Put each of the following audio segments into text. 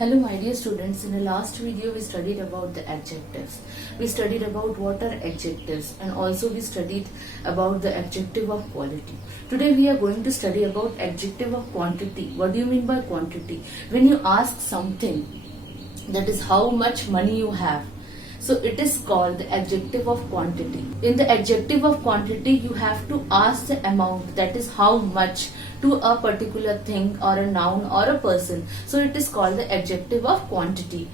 Hello my dear students, in the last video we studied about the adjectives. We studied about what are adjectives and also we studied about the adjective of quality. Today we are going to study about adjective of quantity. What do you mean by quantity? When you ask something, that is how much money you have. So it is called the adjective of quantity. In the adjective of quantity, you have to ask the amount, that is how much, to a particular thing or a noun or a person. So it is called the adjective of quantity.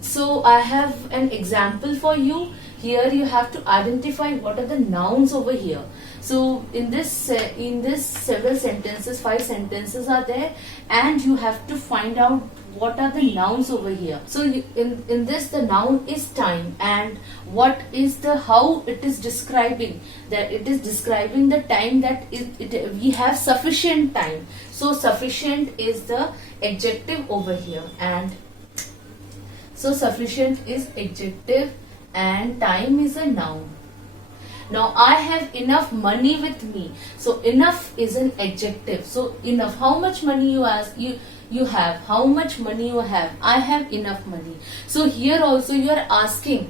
So I have an example for you. Here you have to identify what are the nouns over here. So in this several sentences, 5 sentences are there, and you have to find out what are the nouns over here. So in this, the noun is time, and what is the how it is describing, that it is describing the time that we have sufficient time. So sufficient is the adjective over here, and so sufficient is adjective and time is a noun. Now I have enough money with me. So enough is an adjective. So enough, how much money you ask, you have, how much money you have, I have enough money. So here also you are asking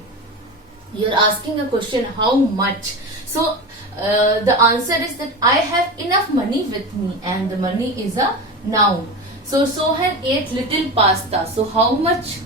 a question, how much. So the answer is that I have enough money with me, and the money is a noun. So Sohan ate little pasta. So how much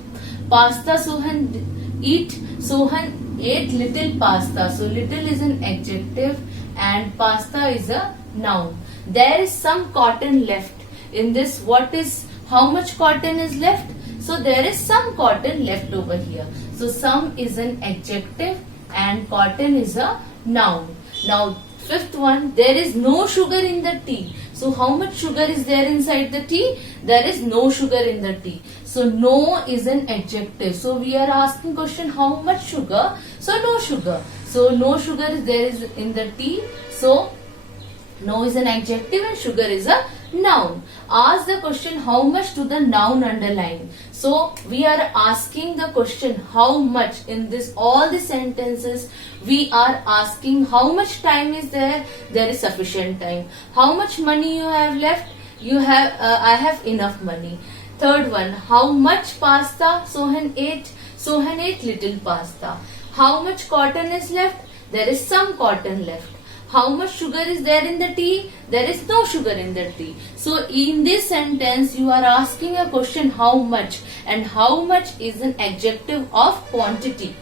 pasta Sohan eat? Sohan ate little pasta. So little is an adjective and pasta is a noun. There is some cotton left. In this, what is, how much cotton is left? So there is some cotton left over here. So some is an adjective and cotton is a noun. Now fifth one, there is no sugar in the tea. So how much sugar is there inside the tea? There is no sugar in the tea. So no is an adjective. So we are asking question, how much sugar? So no sugar. So no sugar is there is in the tea. So no is an adjective and sugar is a noun. Ask the question, how much, to the noun underline. So we are asking the question, how much. In this, all the sentences we are asking how much time is there. There is sufficient time. How much money you have left? You have I have enough money. Third one, how much pasta Sohan ate? Sohan ate little pasta. How much cotton is left? There is some cotton left. How much sugar is there in the tea? There is no sugar in the tea. So in this sentence you are asking a question, how much, and how much is an adjective of quantity.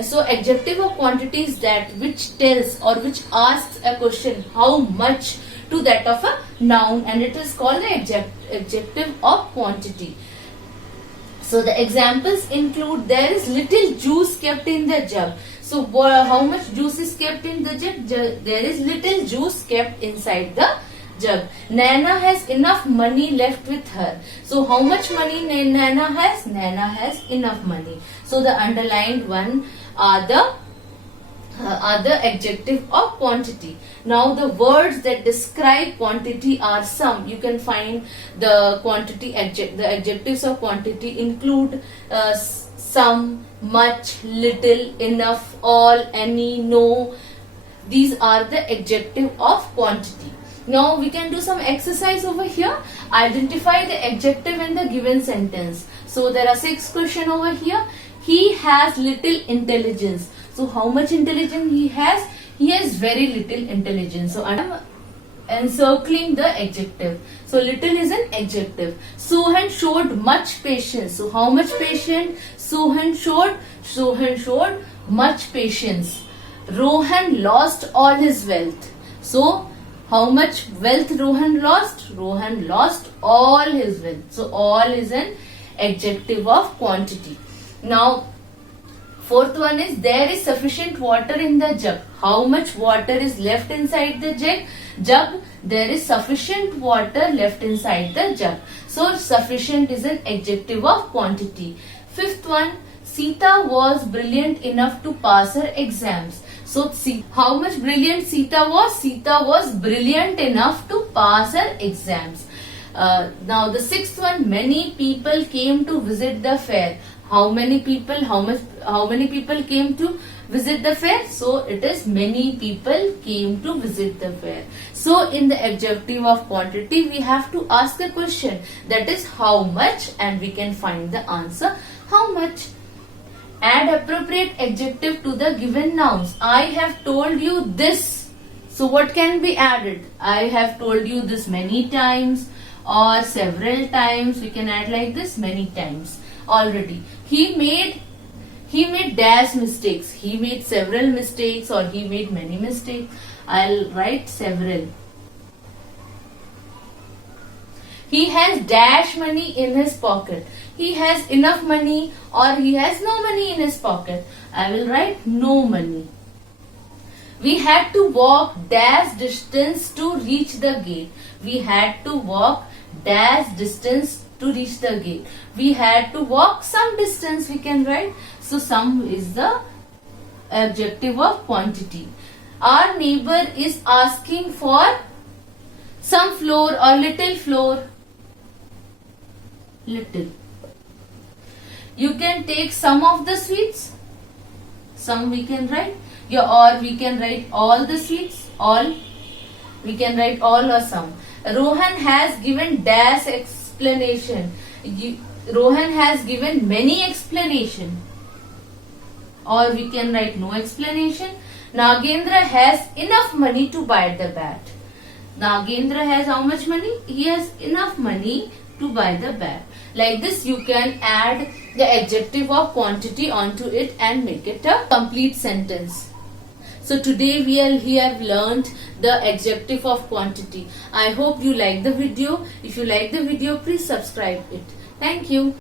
So adjective of quantity is that which tells or which asks a question, how much, to that of a noun, and it is called the adjective of quantity. So the examples include, there is little juice kept in the jug. So how much juice is kept in the jug? There is little juice kept inside the jug. Nana has enough money left with her. So how much money Nana has? Nana has enough money. So the underlined one are the adjective of quantity. Now the words that describe quantity are some. You can find the quantity the adjectives of quantity include some, much, little, enough, all, any, no. These are the adjective of quantity. Now we can do some exercise over here. Identify the adjective in the given sentence. So there are 6 questions over here. He has little intelligence. So how much intelligence he has? He has very little intelligence. So I am encircling the adjective. So little is an adjective. Sohan showed much patience. So how much patience? Sohan showed much patience. Rohan lost all his wealth. So how much wealth Rohan lost? Rohan lost all his wealth. So all is an adjective of quantity. Now fourth one is, there is sufficient water in the jug. How much water is left inside the jug? There is sufficient water left inside the jug. So sufficient is an adjective of quantity. Fifth one, Sita was brilliant enough to pass her exams. So see how much brilliant Sita was? Sita was brilliant enough to pass her exams. Now the sixth one, many people came to visit the fair. How many people? How many people came to visit the fair? So it is many people came to visit the fair. So in the adjective of quantity, we have to ask a question, that is how much, and we can find the answer how much. Add appropriate adjective to the given nouns. I have told you this. So what can be added? I have told you this many times or several times. We can add like this, many times already. He made dash mistakes. He made several mistakes or he made many mistakes. I'll write several. He has dash money in his pocket. He has enough money or he has no money in his pocket. I will write no money. We had to walk dash distance to reach the gate. We had to walk dash distance to reach the gate. We had to walk some distance, we can write. So some is the adjective of quantity. Our neighbor is asking for some flour or little flour. Little. You can take some of the sweets. Some we can write. Or we can write all the sweets. All. We can write all or some. Rohan has given dash explanation. Rohan has given many explanation. Or we can write no explanation. Nagendra has enough money to buy the bat. Nagendra has how much money? He has enough money to buy the bat. Like this you can add the adjective of quantity onto it and make it a complete sentence. So today we have learned the adjective of quantity. I hope you like the video. If you like the video, please subscribe it. Thank you.